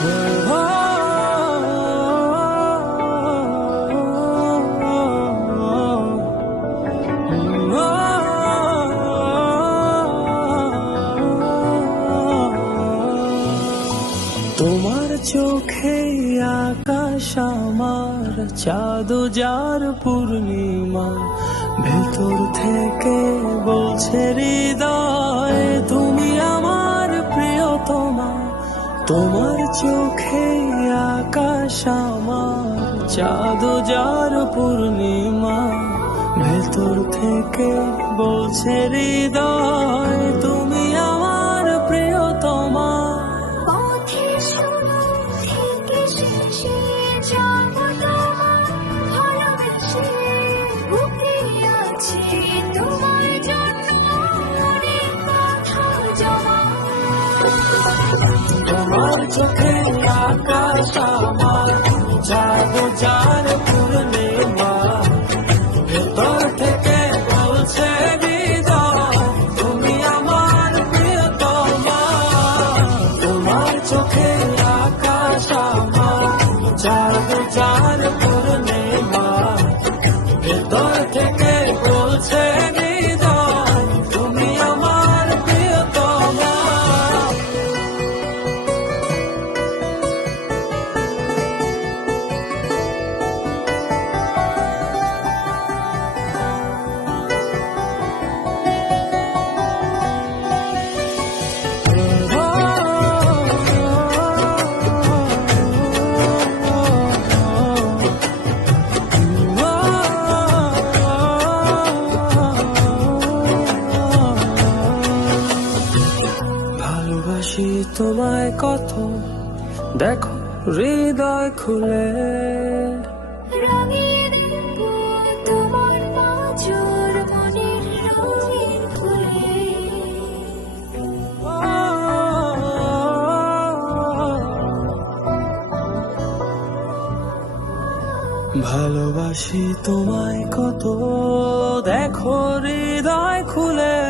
তোমার চোখে আকাশ আমার চাঁদ যার পূর্ণিমা ভেতর থেকে বলছে হৃদয়। তোমার চোখে আকাশ আমার চাঁদ যার পূর্ণিমা ভেতর থেকে বলছে হৃদয়। তোমার আকাশ আমার চাঁদ যার পূর্ণিমা। ভেতর থেকে বলছে তুমি আমার প্রিয়তমা। তোমার চোখে আকাশ আমার ভালোবাসি তোমায় কত দেখো হৃদয় খুলে। ভালোবাসি তোমায় কত দেখো হৃদয় খুলে।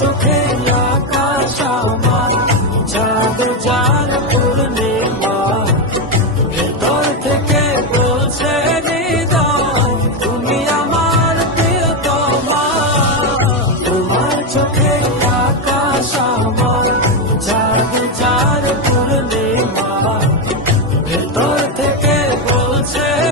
চোখে আকাশ আমার চাঁদ যার